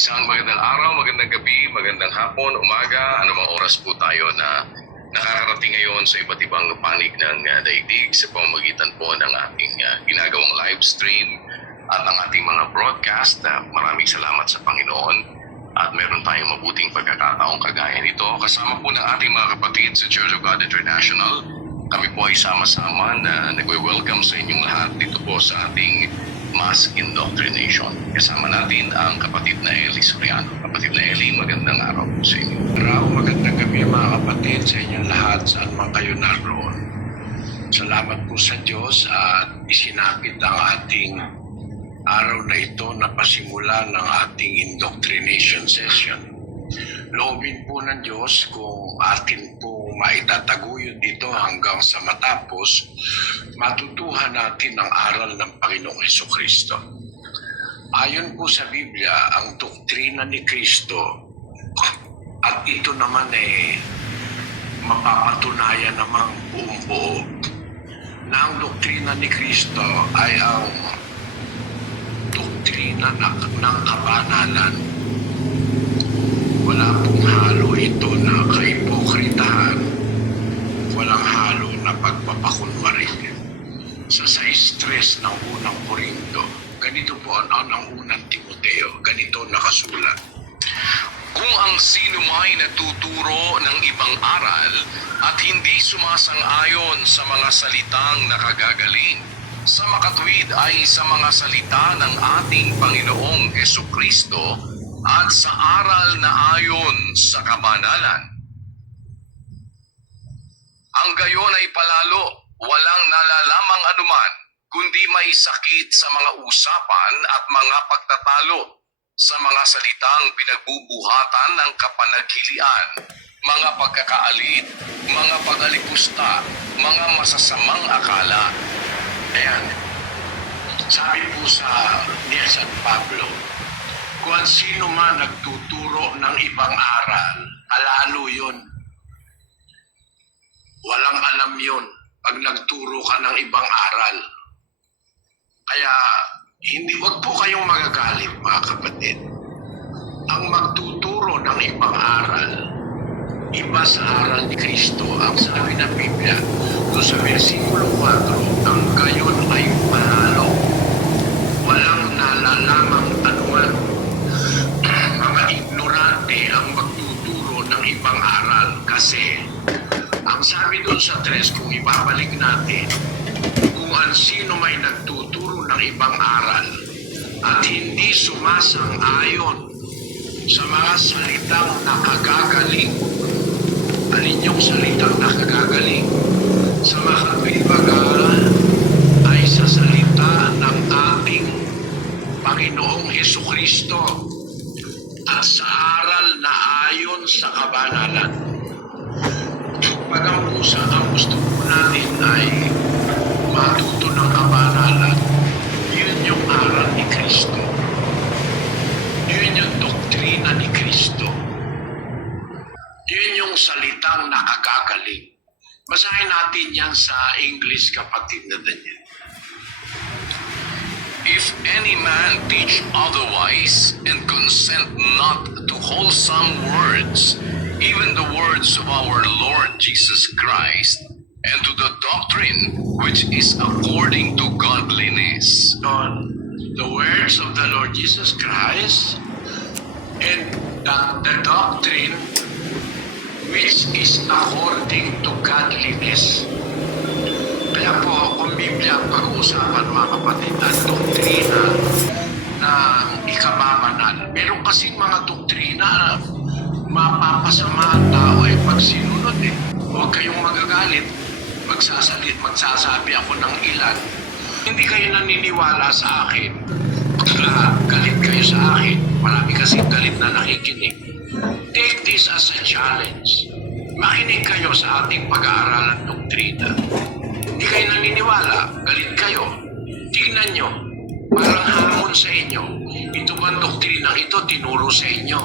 Isang magandang araw, magandang gabi, magandang hapon, umaga, anumang oras po tayo na nakakarating ngayon sa iba't ibang panig ng daigdig sa pamamagitan po ng ating ginagawang live stream at ang ating mga broadcast. Maraming salamat sa Panginoon at meron tayong mabuting pagkakataong kagaya nito. Kasama po ng ating mga kapatid sa Church of God International. Kami po ay sama-sama na nagwe-welcome sa inyong lahat dito po sa ating Mass Indoctrination. Kasama natin ang kapatid na Eli Soriano. Kapatid na Eli, magandang araw po sa inyo. Magandang gabi mga kapatid sa inyong lahat saan man kayo naroon. Salamat po sa Diyos at isinapit ang ating araw na ito na pasimula ng ating indoctrination session. Loobin po ng Diyos kung atin po maitataguyod ito hanggang sa matapos, matutuhan natin ang aral ng Panginoong Hesukristo. Ayon po sa Biblia, ang doktrina ni Kristo, at ito naman mapapatunayan namang buong buo, na ang doktrina ni Kristo ay ang doktrina ng kabanalan. Wala pong halo ito na kaipokritahan, walang halo na pagpapakunwari. Sa 6:3 ng unang Korinto, ganito po ang unang Timoteo, ganito nakasulat. Kung ang sino may natuturo ng ibang aral at hindi sumasang-ayon sa mga salitang nakagagaling, sa makatuwid ay sa mga salita ng ating Panginoong Hesukristo at sa aral na ayon sa kabanalan. Ang gayon ay palalo, walang nalalamang anuman, kundi may sakit sa mga usapan at mga pagtatalo, sa mga salitang pinagbubuhatan ng kapanaghilian, mga pagkakaalit, mga pag-alipusta, mga masasamang akala. Ayan, sabi po sa ni San Pablo, kung sino man nagtuturo ng ibang aral, palalo yun. Walang alam yun pag nagturo ka ng ibang aral. Kaya, wag po kayong magagalit mga kapatid. Ang magtuturo ng ibang aral, iba sa aral ni Kristo. Ang sabi ng Biblia, doon sa versikulo 4, ang gayon ay palalo. Walang nalalamang anuman. Mga ignorante ang magtuturo ng ibang aral kasi ang sabi doon sa 3, kung ibabalik natin, kung ang sino may nagtuturo ng ibang aral at hindi sumasang-ayon sa mga salitang nakagagaling, alin yung salitang nakagagaling? Sa makatuwid baga ay sa salita ng ating Panginoong Hesukristo at sa aral na ayon sa kabanalan. Pag ang gusto po natin ay matuto ng kabanalan, yun yung aral ni Kristo. Yun yung doktrina ni Kristo. Yun yung salitang nakagagaling. Basahin natin yan sa English, kapatid na Daniel. If any man teach otherwise and consent not to wholesome words, even the words of our Lord Jesus Christ, and to the doctrine which is according to godliness. On the words of the Lord Jesus Christ and the doctrine which is according to godliness. Kaya po, kung Biblia ang pag-uusapan mga kapatid, ang doktrina ng ikababanal. Meron kasing mga doktrina mapapasama ang tao pag sinunod Huwag kayong magagalit. Magsasabi ako ng ilan. Hindi kayo naniniwala sa akin. Galit kayo sa akin. Marami kasing galit na nakikinig. Take this as a challenge. Makinig kayo sa ating pag-aaralan doktrina. Hindi kayo naniniwala. Galit kayo. Tingnan nyo. Parang hamon sa inyo. Ito bang doktrinang ito tinuro sa inyo?